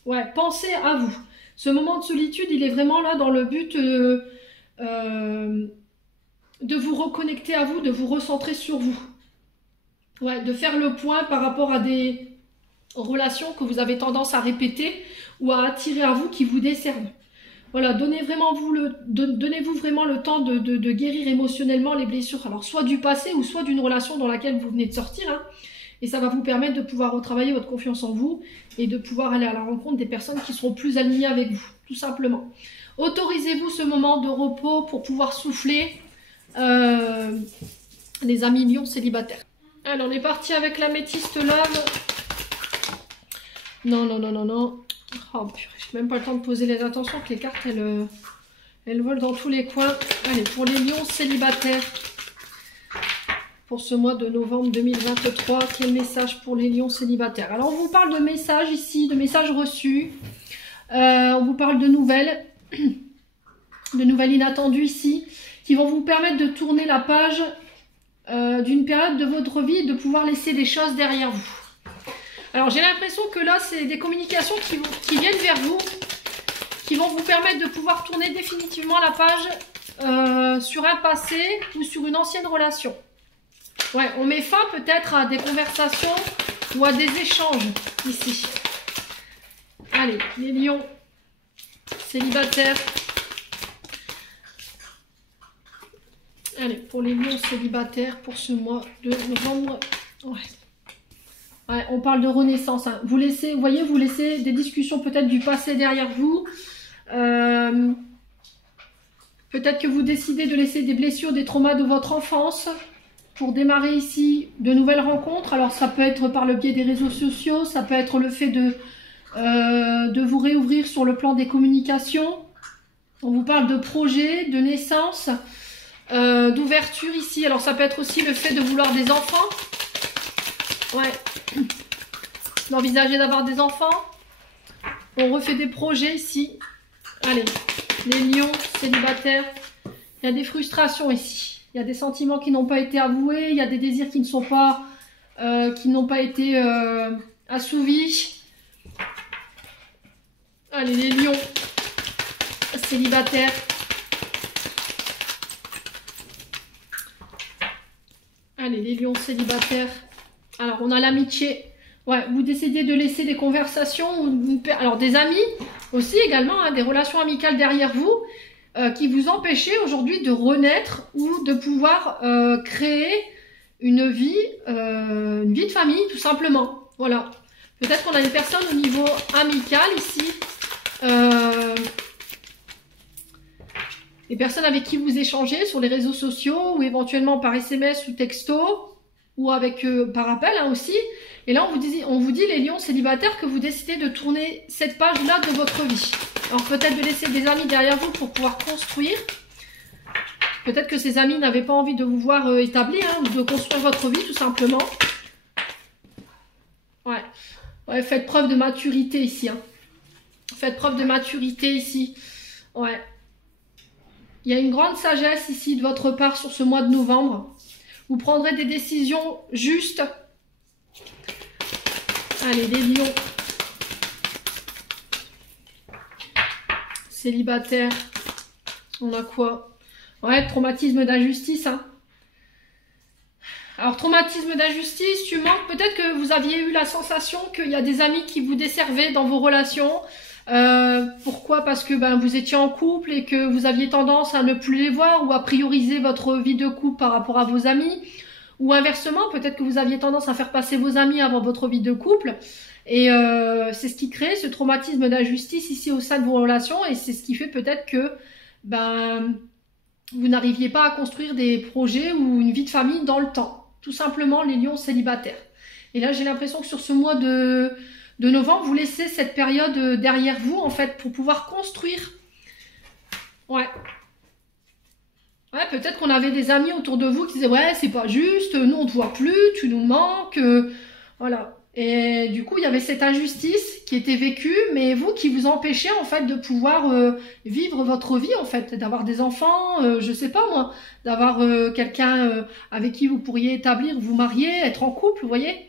Ouais, pensez à vous. Ce moment de solitude, il est vraiment là dans le but de vous reconnecter à vous, de vous recentrer sur vous. Ouais, de faire le point par rapport à des relations que vous avez tendance à répéter ou à attirer à vous qui vous desservent. Voilà, donnez-vous vraiment le temps de guérir émotionnellement les blessures. Alors, soit du passé ou soit d'une relation dans laquelle vous venez de sortir. Hein, et ça va vous permettre de pouvoir retravailler votre confiance en vous et de pouvoir aller à la rencontre des personnes qui seront plus alignées avec vous, tout simplement. Autorisez-vous ce moment de repos pour pouvoir souffler, les amis lions célibataires. Alors, on est parti avec l'améthyste love. Non. Oh, j'ai même pas le temps de poser les intentions, que les cartes, elles volent dans tous les coins. Allez, pour les lions célibataires, pour ce mois de novembre 2023, quel message pour les lions célibataires? Alors, on vous parle de messages ici, de messages reçus. On vous parle de nouvelles inattendues ici, qui vont vous permettre de tourner la page d'une période de votre vie et de pouvoir laisser des choses derrière vous. Alors j'ai l'impression que là c'est des communications qui viennent vers vous, qui vont vous permettre de pouvoir tourner définitivement la page sur un passé ou sur une ancienne relation. Ouais, on met fin peut-être à des conversations ou à des échanges ici. Allez, les lions célibataires. Allez, pour les lions célibataires pour ce mois de novembre. Ouais. Ouais, on parle de renaissance. Hein. Vous voyez, vous laissez des discussions peut-être du passé derrière vous. Peut-être que vous décidez de laisser des blessures, des traumas de votre enfance pour démarrer ici de nouvelles rencontres. Alors ça peut être par le biais des réseaux sociaux, ça peut être le fait de vous réouvrir sur le plan des communications. On vous parle de projets, de naissance, d'ouverture ici. Alors ça peut être aussi le fait de vouloir des enfants. Ouais. D'envisager d'avoir des enfants. On refait des projets ici. Allez, les lions célibataires. Il y a des frustrations ici. Il y a des sentiments qui n'ont pas été avoués. Il y a des désirs qui n'ont pas été assouvis. Allez, les lions célibataires. Allez, les lions célibataires. Alors, on a l'amitié. Ouais, vous décidez de laisser des conversations, alors des amis aussi également, hein, des relations amicales derrière vous qui vous empêchaient aujourd'hui de renaître ou de pouvoir créer une vie de famille tout simplement. Voilà. Peut-être qu'on a des personnes au niveau amical ici. Des personnes avec qui vous échangez sur les réseaux sociaux ou éventuellement par SMS ou texto ou avec par appel hein, aussi. Et là, on vous dit, les lions célibataires, que vous décidez de tourner cette page-là de votre vie. Alors, peut-être de laisser des amis derrière vous pour pouvoir construire. Peut-être que ces amis n'avaient pas envie de vous voir établi, hein, ou de construire votre vie, tout simplement. Ouais. Ouais, faites preuve de maturité ici. Hein. Faites preuve de maturité ici. Ouais. Il y a une grande sagesse ici de votre part sur ce mois de novembre. Vous prendrez des décisions justes. Allez, les lions célibataires. On a quoi? Ouais, traumatisme d'injustice. Hein. Alors, traumatisme d'injustice, tu manques. Peut-être que vous aviez eu la sensation qu'il y a des amis qui vous desservaient dans vos relations. Pourquoi? Parce que vous étiez en couple et que vous aviez tendance à ne plus les voir ou à prioriser votre vie de couple par rapport à vos amis. Ou inversement, peut-être que vous aviez tendance à faire passer vos amis avant votre vie de couple. Et c'est ce qui crée ce traumatisme d'injustice ici au sein de vos relations. Et c'est ce qui fait peut-être que vous n'arriviez pas à construire des projets ou une vie de famille dans le temps. Tout simplement les lions célibataires. Et là, j'ai l'impression que sur ce mois de novembre, vous laissez cette période derrière vous, en fait, pour pouvoir construire. Ouais. Ouais, peut-être qu'on avait des amis autour de vous qui disaient « Ouais, c'est pas juste, nous on te voit plus, tu nous manques. » Voilà. Et du coup, il y avait cette injustice qui était vécue, mais vous qui vous empêchez en fait de pouvoir vivre votre vie en fait, d'avoir des enfants, je sais pas moi, d'avoir quelqu'un avec qui vous pourriez établir, vous marier, être en couple, vous voyez.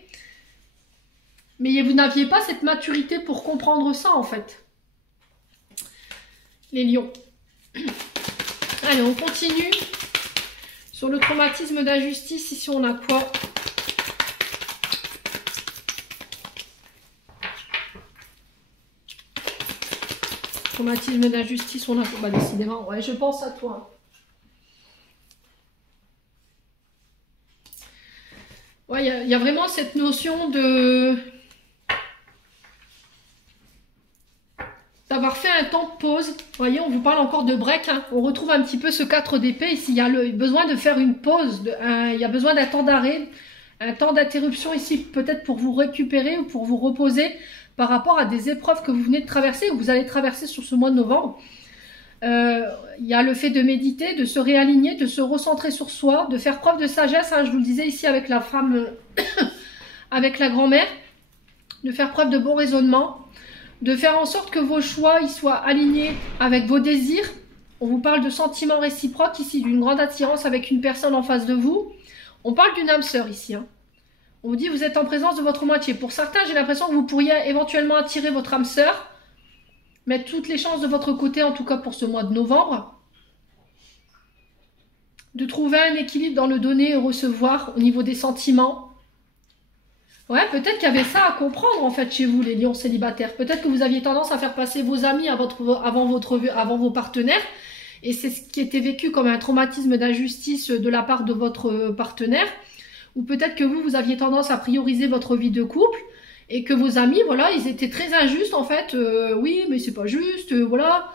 Mais vous n'aviez pas cette maturité pour comprendre ça en fait. Les lions. Allez, on continue. Sur le traumatisme d'injustice, ici on a quoi? Traumatisme d'injustice, on a quoi? Décidément, ouais, je pense à toi. Ouais, il y a vraiment cette notion d'avoir fait un temps de pause. Vous voyez, on vous parle encore de break. Hein. On retrouve un petit peu ce 4 d'épée. Ici, il y a le besoin de faire une pause. Il y a besoin d'un temps d'arrêt, un temps d'interruption ici, peut-être pour vous récupérer ou pour vous reposer par rapport à des épreuves que vous venez de traverser ou vous allez traverser sur ce mois de novembre. Il y a le fait de méditer, de se réaligner, de se recentrer sur soi, de faire preuve de sagesse. Hein, je vous le disais ici avec la femme, avec la grand-mère, de faire preuve de bon raisonnement. De faire en sorte que vos choix ils soient alignés avec vos désirs. On vous parle de sentiments réciproques ici, d'une grande attirance avec une personne en face de vous. On parle d'une âme sœur ici. Hein. On vous dit vous êtes en présence de votre moitié. Pour certains, j'ai l'impression que vous pourriez éventuellement attirer votre âme sœur. Mettre toutes les chances de votre côté, en tout cas pour ce mois de novembre. de trouver un équilibre dans le donner et recevoir au niveau des sentiments. Ouais, peut-être qu'il y avait ça à comprendre en fait chez vous, les lions célibataires. Peut-être que vous aviez tendance à faire passer vos amis avant vos partenaires. Et c'est ce qui était vécu comme un traumatisme d'injustice de la part de votre partenaire. Ou peut-être que vous aviez tendance à prioriser votre vie de couple. Et que vos amis, voilà, ils étaient très injustes en fait. Oui, mais c'est pas juste, voilà.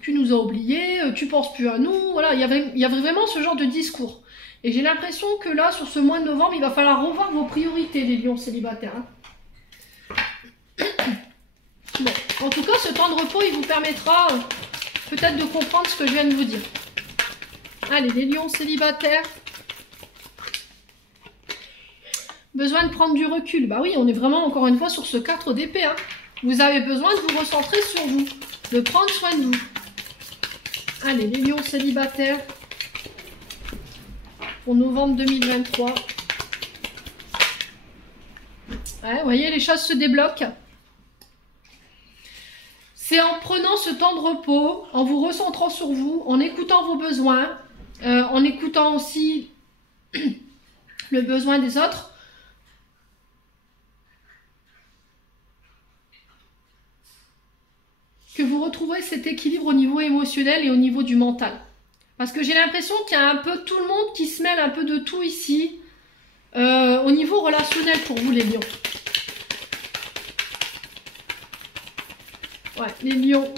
Tu nous as oubliés, tu penses plus à nous. Voilà, il y avait vraiment ce genre de discours. Et j'ai l'impression que là, sur ce mois de novembre, il va falloir revoir vos priorités, les lions célibataires. Hein. Bon, en tout cas, ce temps de repos, il vous permettra peut-être de comprendre ce que je viens de vous dire. Allez, les lions célibataires. Besoin de prendre du recul. Bah oui, on est vraiment, encore une fois, sur ce 4 d'épée. Hein. Vous avez besoin de vous recentrer sur vous, de prendre soin de vous. Allez, les lions célibataires. Pour novembre 2023. Ouais, vous voyez, les choses se débloquent. C'est en prenant ce temps de repos, en vous recentrant sur vous, en écoutant vos besoins, en écoutant aussi le besoin des autres, que vous retrouverez cet équilibre au niveau émotionnel et au niveau du mental. Parce que j'ai l'impression qu'il y a un peu tout le monde qui se mêle un peu de tout ici, au niveau relationnel pour vous les lions. Ouais, les lions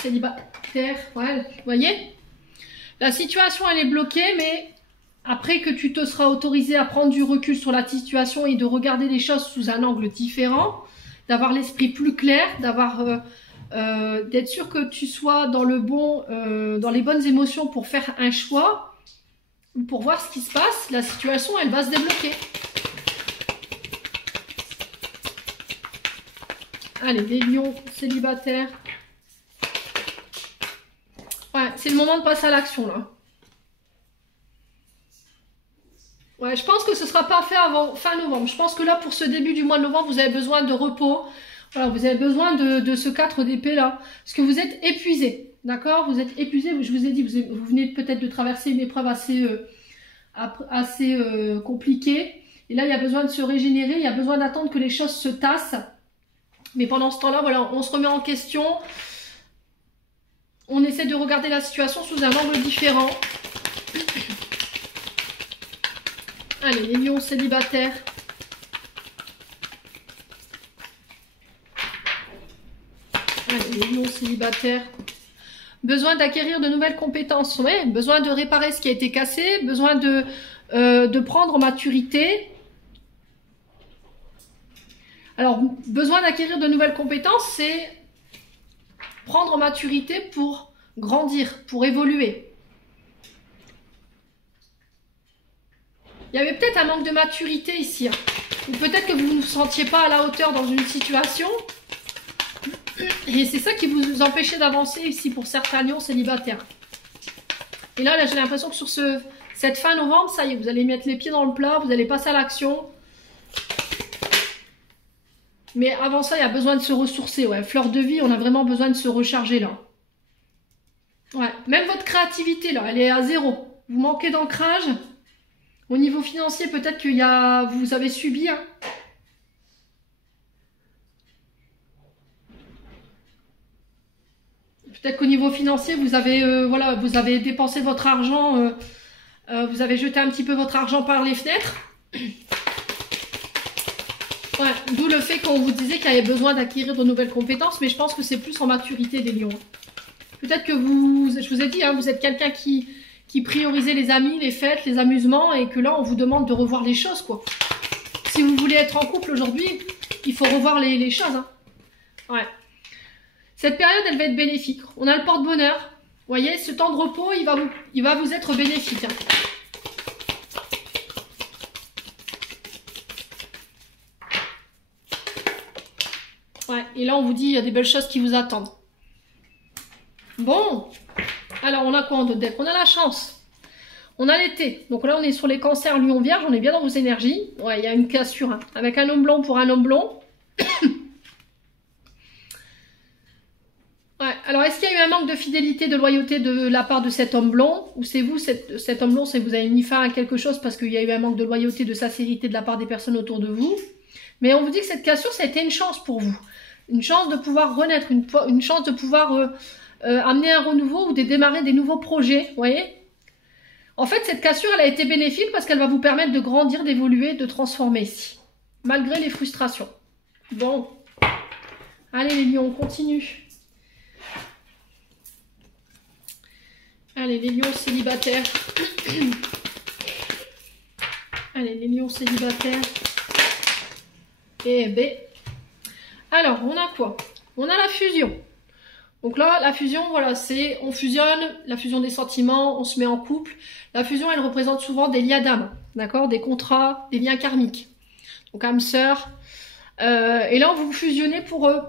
célibataires, ouais, vous voyez, la situation elle est bloquée, mais après que tu te seras autorisé à prendre du recul sur la situation et de regarder les choses sous un angle différent, d'avoir l'esprit plus clair, d'être sûr que tu sois dans dans les bonnes émotions pour faire un choix, pour voir ce qui se passe, la situation elle va se débloquer. Allez, les lions célibataires. Ouais, c'est le moment de passer à l'action là. Ouais, je pense que ce ne sera pas fait avant fin novembre. Je pense que là, pour ce début du mois de novembre, vous avez besoin de repos. Voilà, vous avez besoin de ce 4 d'épée là. Parce que vous êtes épuisé. D'accord? Vous êtes épuisé. Je vous ai dit, vous venez peut-être de traverser une épreuve assez compliquée. Et là, il y a besoin de se régénérer. Il y a besoin d'attendre que les choses se tassent. Mais pendant ce temps-là, voilà, on se remet en question. On essaie de regarder la situation sous un angle différent. Allez, les lions célibataires. Allez, les lions célibataires. Besoin d'acquérir de nouvelles compétences. Ouais, besoin de réparer ce qui a été cassé. Besoin de prendre maturité. Alors, besoin d'acquérir de nouvelles compétences, c'est prendre maturité pour grandir, pour évoluer. Il y avait peut-être un manque de maturité ici. Hein. Ou peut-être que vous ne vous sentiez pas à la hauteur dans une situation. Et c'est ça qui vous empêchait d'avancer ici pour certains lions célibataires. Et là j'ai l'impression que sur cette fin novembre, ça y est, vous allez mettre les pieds dans le plat, vous allez passer à l'action. Mais avant ça, il y a besoin de se ressourcer. Ouais. Fleur de vie, on a vraiment besoin de se recharger là. Ouais. Même votre créativité là, elle est à zéro. Vous manquez d'ancrage. Au niveau financier, peut-être que vous avez subi. Hein. Peut-être qu'au niveau financier, vous avez dépensé votre argent. Vous avez jeté un petit peu votre argent par les fenêtres. Ouais, d'où le fait qu'on vous disait qu'il y avait besoin d'acquérir de nouvelles compétences, mais je pense que c'est plus en maturité des lions. Peut-être que je vous ai dit, hein, vous êtes quelqu'un qui priorisait les amis, les fêtes, les amusements, et que là, on vous demande de revoir les choses, quoi. Si vous voulez être en couple aujourd'hui, il faut revoir les choses. Hein. Ouais. Cette période, elle va être bénéfique. On a le porte-bonheur. Vous voyez, ce temps de repos, il va vous être bénéfique. Hein. Ouais, et là, on vous dit, il y a des belles choses qui vous attendent. Bon, alors on a quoi en d'autre deck? On a la chance. On a l'été. Donc là, on est sur les cancers, lion, vierge. On est bien dans vos énergies. Ouais, il y a une cassure. Hein, avec un homme blond pour un homme blond. Ouais, Alors, est-ce qu'il y a eu un manque de fidélité, de loyauté de la part de cet homme blond? Ou c'est vous, cet homme blond, c'est que vous avez mis fin à quelque chose parce qu'il y a eu un manque de loyauté, de sincérité de la part des personnes autour de vous? Mais on vous dit que cette cassure, ça a été une chance pour vous. Une chance de pouvoir renaître, une chance de pouvoir amener un renouveau ou de démarrer des nouveaux projets, vous voyez? En fait, cette cassure, elle a été bénéfique parce qu'elle va vous permettre de grandir, d'évoluer, de transformer ici. Malgré les frustrations. Bon. Allez les lions, on continue. Allez, les lions célibataires. Allez, les lions célibataires. Et B. Alors, on a quoi? On a la fusion. Donc là, la fusion, voilà, c'est on fusionne, la fusion des sentiments, on se met en couple. La fusion, elle représente souvent des liens d'âme, d'accord? Des contrats, des liens karmiques. Donc âme sœur. Et là, vous fusionnez pour eux.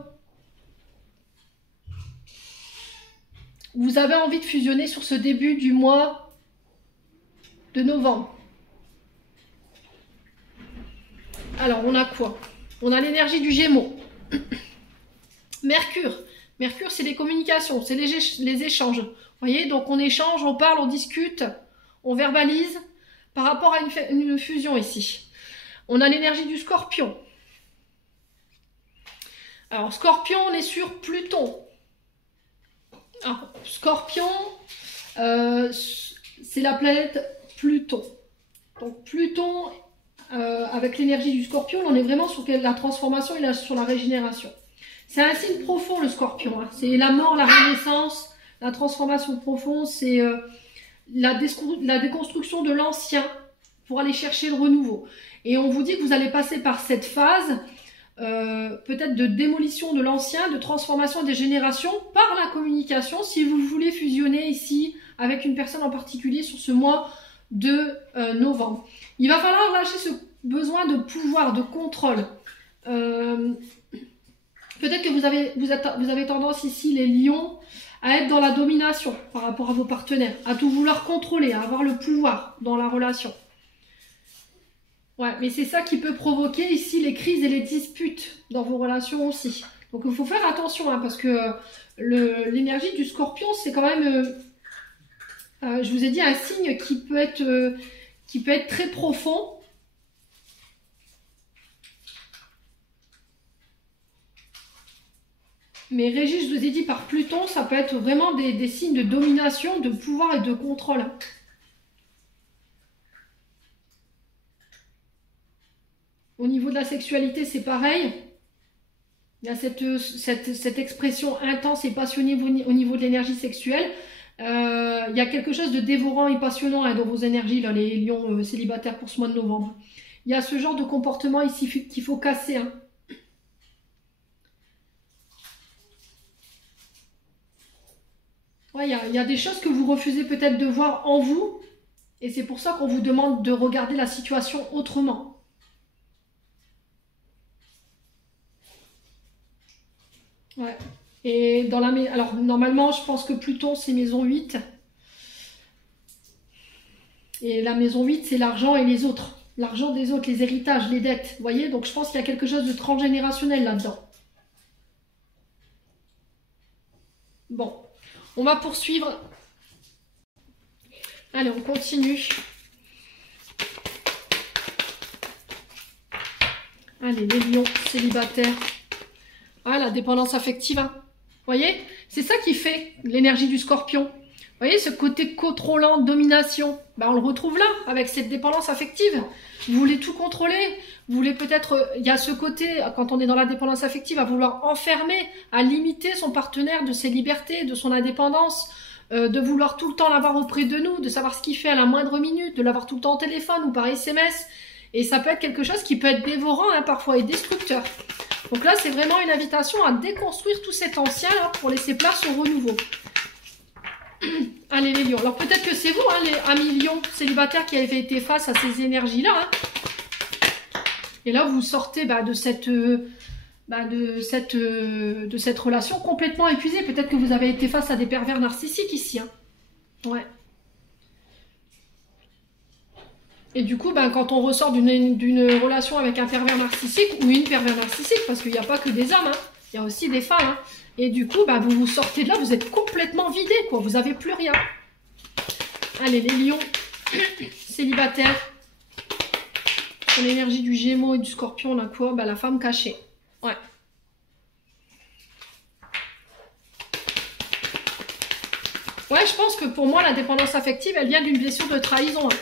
Vous avez envie de fusionner sur ce début du mois de novembre. Alors, on a quoi? On a l'énergie du Gémeaux. Mercure. Mercure, c'est les communications, c'est les échanges. Vous voyez, donc on échange, on parle, on discute, on verbalise par rapport à une fusion ici. On a l'énergie du Scorpion. Alors, Scorpion, on est sur Pluton. Alors, Scorpion, c'est la planète Pluton. Donc Pluton, avec l'énergie du Scorpion, on est vraiment sur la transformation et sur la régénération. C'est un signe profond, le Scorpion. Hein. C'est la mort, la renaissance, la transformation profonde, c'est la déconstruction de l'ancien pour aller chercher le renouveau. Et on vous dit que vous allez passer par cette phase peut-être de démolition de l'ancien, de transformation des générations par la communication si vous voulez fusionner ici avec une personne en particulier sur ce mois de novembre. Il va falloir lâcher ce besoin de pouvoir, de contrôle. Peut-être que vous avez tendance ici, les lions, à être dans la domination par rapport à vos partenaires, à tout vouloir contrôler, à avoir le pouvoir dans la relation. Ouais, mais c'est ça qui peut provoquer ici les crises et les disputes dans vos relations aussi. Donc il faut faire attention, hein, parce que l'énergie du Scorpion, c'est quand même, je vous ai dit, un signe qui peut être très profond. Mais régi, je vous ai dit, par Pluton, ça peut être vraiment des signes de domination, de pouvoir et de contrôle. Au niveau de la sexualité, c'est pareil. Il y a cette expression intense et passionnée au niveau de l'énergie sexuelle. Il y a quelque chose de dévorant et passionnant hein, dans vos énergies, là, les lions célibataires pour ce mois de novembre. Il y a ce genre de comportement ici qu'il faut casser. Hein. Ouais, il y a des choses que vous refusez peut-être de voir en vous. Et c'est pour ça qu'on vous demande de regarder la situation autrement. Ouais. Et dans alors normalement, je pense que Pluton, c'est maison 8. Et la maison 8, c'est l'argent et les autres. L'argent des autres, les héritages, les dettes. Vous voyez? Donc je pense qu'il y a quelque chose de transgénérationnel là-dedans. Bon. On va poursuivre. Allez, on continue. Allez, les lions célibataires. Ah, la dépendance affective. Hein. Vous voyez? C'est ça qui fait l'énergie du Scorpion. Vous voyez, ce côté contrôlant, domination. Ben, on le retrouve là, avec cette dépendance affective. Vous voulez tout contrôler. Vous voulez peut-être... Il y a ce côté, quand on est dans la dépendance affective, à vouloir enfermer, à limiter son partenaire de ses libertés, de son indépendance, de vouloir tout le temps l'avoir auprès de nous, de savoir ce qu'il fait à la moindre minute, de l'avoir tout le temps au téléphone ou par SMS. Et ça peut être quelque chose qui peut être dévorant hein, parfois et destructeur. Donc là, c'est vraiment une invitation à déconstruire tout cet ancien là, pour laisser place au renouveau. Allez les lions. Alors peut-être que c'est vous, hein, les amis lions célibataires qui avez été face à ces énergies-là. Hein. Et là, vous sortez de cette relation complètement épuisée. Peut-être que vous avez été face à des pervers narcissiques ici. Hein. Ouais. Et du coup, quand on ressort d'une relation avec un pervers narcissique ou une pervers narcissique, parce qu'il n'y a pas que des hommes, hein, il y a aussi des femmes. Hein. Et du coup, bah, vous vous sortez de là, vous êtes complètement vidé, quoi. Vous n'avez plus rien. Allez, les lions célibataires. Sur l'énergie du Gémeaux et du Scorpion, on a quoi? Bah, la femme cachée. Ouais. Ouais, je pense que pour moi, la dépendance affective, elle vient d'une blessure de trahison. Hein.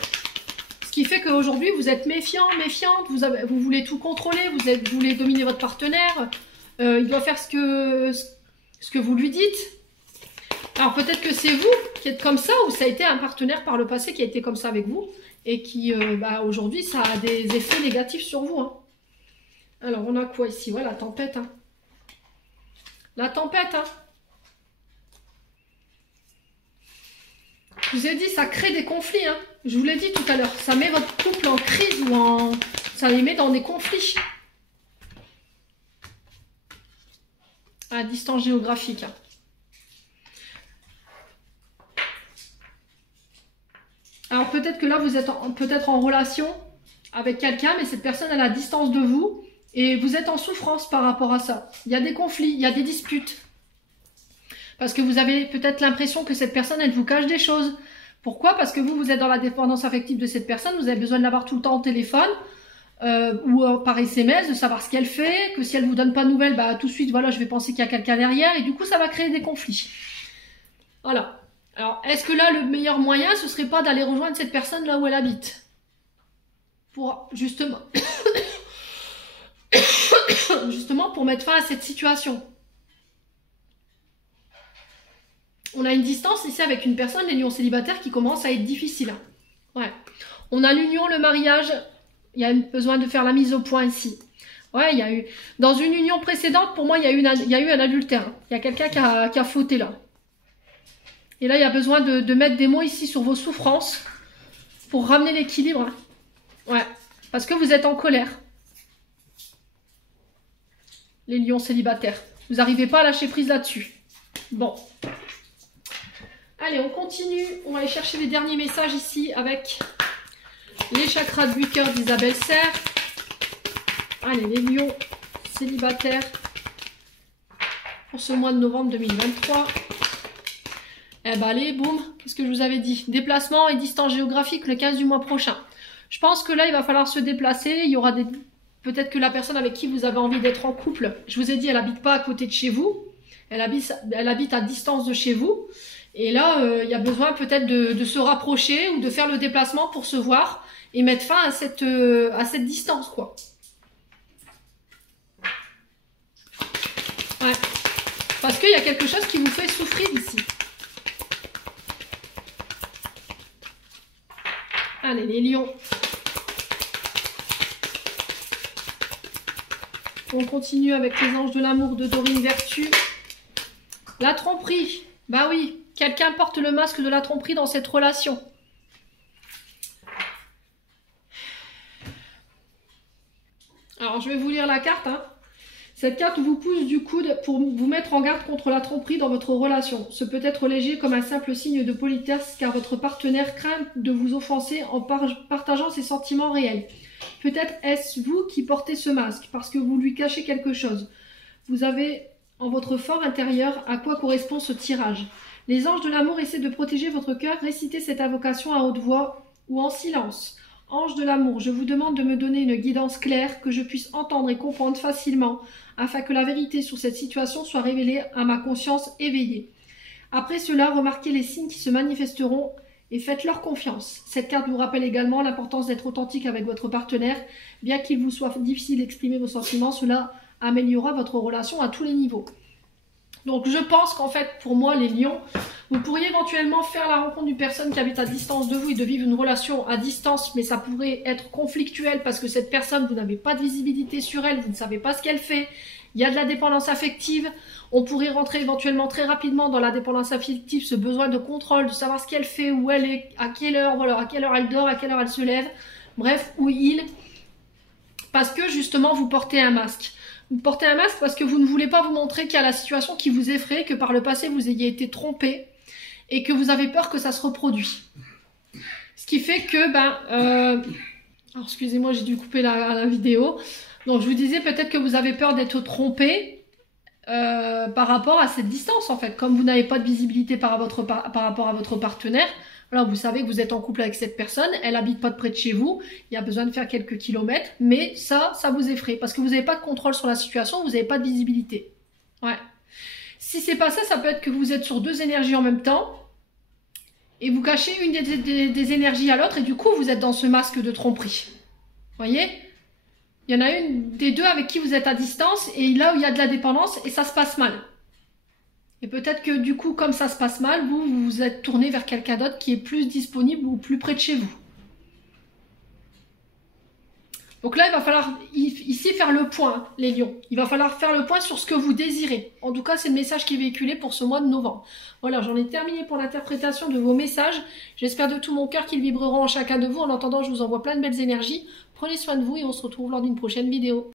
Ce qui fait qu'aujourd'hui, vous êtes méfiant, méfiante, vous voulez tout contrôler, vous voulez dominer votre partenaire. Il doit faire ce que vous lui dites. Alors peut-être que c'est vous qui êtes comme ça, ou ça a été un partenaire par le passé qui a été comme ça avec vous, et qui, bah, aujourd'hui, ça a des effets négatifs sur vous. Hein. Alors, on a quoi ici? Ouais, la tempête. Hein. La tempête, hein. Je vous ai dit, ça crée des conflits. Hein. Je vous l'ai dit tout à l'heure. Ça met votre couple en crise ou en... Ça les met dans des conflits. À distance géographique. Hein. Alors peut-être que là, vous êtes peut-être en relation avec quelqu'un, mais cette personne est à la distance de vous. Et vous êtes en souffrance par rapport à ça. Il y a des conflits, il y a des disputes. Parce que vous avez peut-être l'impression que cette personne, elle vous cache des choses. Pourquoi? Parce que vous êtes dans la dépendance affective de cette personne, vous avez besoin de l'avoir tout le temps au téléphone ou par SMS, de savoir ce qu'elle fait, que si elle vous donne pas de nouvelles, bah tout de suite, voilà, je vais penser qu'il y a quelqu'un derrière, et du coup, ça va créer des conflits. Voilà. Alors, est-ce que là, le meilleur moyen, ce serait pas d'aller rejoindre cette personne là où elle habite? Pour, justement, justement pour mettre fin à cette situation. On a une distance ici avec une personne, les lions célibataires, qui commence à être difficile. Ouais. On a l'union, le mariage. Il y a besoin de faire la mise au point ici. Ouais, il y a eu... Dans une union précédente, pour moi, il y a eu un adultère. Il y a quelqu'un qui a fauté là. Et là, il y a besoin de mettre des mots ici sur vos souffrances pour ramener l'équilibre. Ouais. Parce que vous êtes en colère. Les lions célibataires. Vous n'arrivez pas à lâcher prise là-dessus. Bon. Allez, on continue. On va aller chercher les derniers messages ici avec les chakras du cœur d'Isabelle Serre. Allez, les lions célibataires pour ce mois de novembre 2023. Eh ben allez, boum. Qu'est-ce que je vous avais dit? Déplacement et distance géographique le 15 du mois prochain. Je pense que là, il va falloir se déplacer. Il y aura des... Peut-être que la personne avec qui vous avez envie d'être en couple, je vous ai dit, elle habite pas à côté de chez vous. Elle habite à distance de chez vous. Et là, il y a besoin peut-être de se rapprocher ou de faire le déplacement pour se voir et mettre fin à cette distance, quoi. Ouais. Parce qu'il y a quelque chose qui vous fait souffrir ici. Allez, les lions. On continue avec les anges de l'amour de Dorine Vertu. La tromperie. Bah oui. Quelqu'un porte le masque de la tromperie dans cette relation. Alors, je vais vous lire la carte. Hein. Cette carte vous pousse du coude pour vous mettre en garde contre la tromperie dans votre relation. Ce peut être léger comme un simple signe de politesse car votre partenaire craint de vous offenser en partageant ses sentiments réels. Peut-être est-ce vous qui portez ce masque parce que vous lui cachez quelque chose. Vous avez en votre fort intérieur à quoi correspond ce tirage. Les anges de l'amour essaient de protéger votre cœur. Récitez cette invocation à haute voix ou en silence. Ange de l'amour, je vous demande de me donner une guidance claire, que je puisse entendre et comprendre facilement, afin que la vérité sur cette situation soit révélée à ma conscience éveillée. Après cela, remarquez les signes qui se manifesteront et faites-leur confiance. Cette carte vous rappelle également l'importance d'être authentique avec votre partenaire. Bien qu'il vous soit difficile d'exprimer vos sentiments, cela améliorera votre relation à tous les niveaux. Donc je pense qu'en fait, pour moi, les lions, vous pourriez éventuellement faire la rencontre d'une personne qui habite à distance de vous et de vivre une relation à distance, mais ça pourrait être conflictuel parce que cette personne, vous n'avez pas de visibilité sur elle, vous ne savez pas ce qu'elle fait, il y a de la dépendance affective, on pourrait rentrer éventuellement très rapidement dans la dépendance affective, ce besoin de contrôle, de savoir ce qu'elle fait, où elle est, à quelle heure, voilà, à quelle heure elle dort, à quelle heure elle se lève, bref, où il, parce que justement vous portez un masque. Vous portez un masque parce que vous ne voulez pas vous montrer qu'il y a la situation qui vous effraie, que par le passé vous ayez été trompé et que vous avez peur que ça se reproduise. Ce qui fait que, alors excusez-moi, j'ai dû couper la vidéo. Donc je vous disais peut-être que vous avez peur d'être trompé par rapport à cette distance en fait. Comme vous n'avez pas de visibilité par rapport à votre partenaire, alors vous savez que vous êtes en couple avec cette personne, elle habite pas de près de chez vous, il y a besoin de faire quelques kilomètres, mais ça vous effraie parce que vous n'avez pas de contrôle sur la situation, vous n'avez pas de visibilité. Ouais. Si c'est pas ça, ça peut être que vous êtes sur deux énergies en même temps et vous cachez une des énergies à l'autre et du coup vous êtes dans ce masque de tromperie. Voyez ? Il y en a une des deux avec qui vous êtes à distance et là où il y a de la dépendance et ça se passe mal. Et peut-être que du coup, comme ça se passe mal, vous vous êtes tourné vers quelqu'un d'autre qui est plus disponible ou plus près de chez vous. Donc là, il va falloir ici faire le point, les lions. Il va falloir faire le point sur ce que vous désirez. En tout cas, c'est le message qui est véhiculé pour ce mois de novembre. Voilà, j'en ai terminé pour l'interprétation de vos messages. J'espère de tout mon cœur qu'ils vibreront en chacun de vous. En attendant, je vous envoie plein de belles énergies. Prenez soin de vous et on se retrouve lors d'une prochaine vidéo.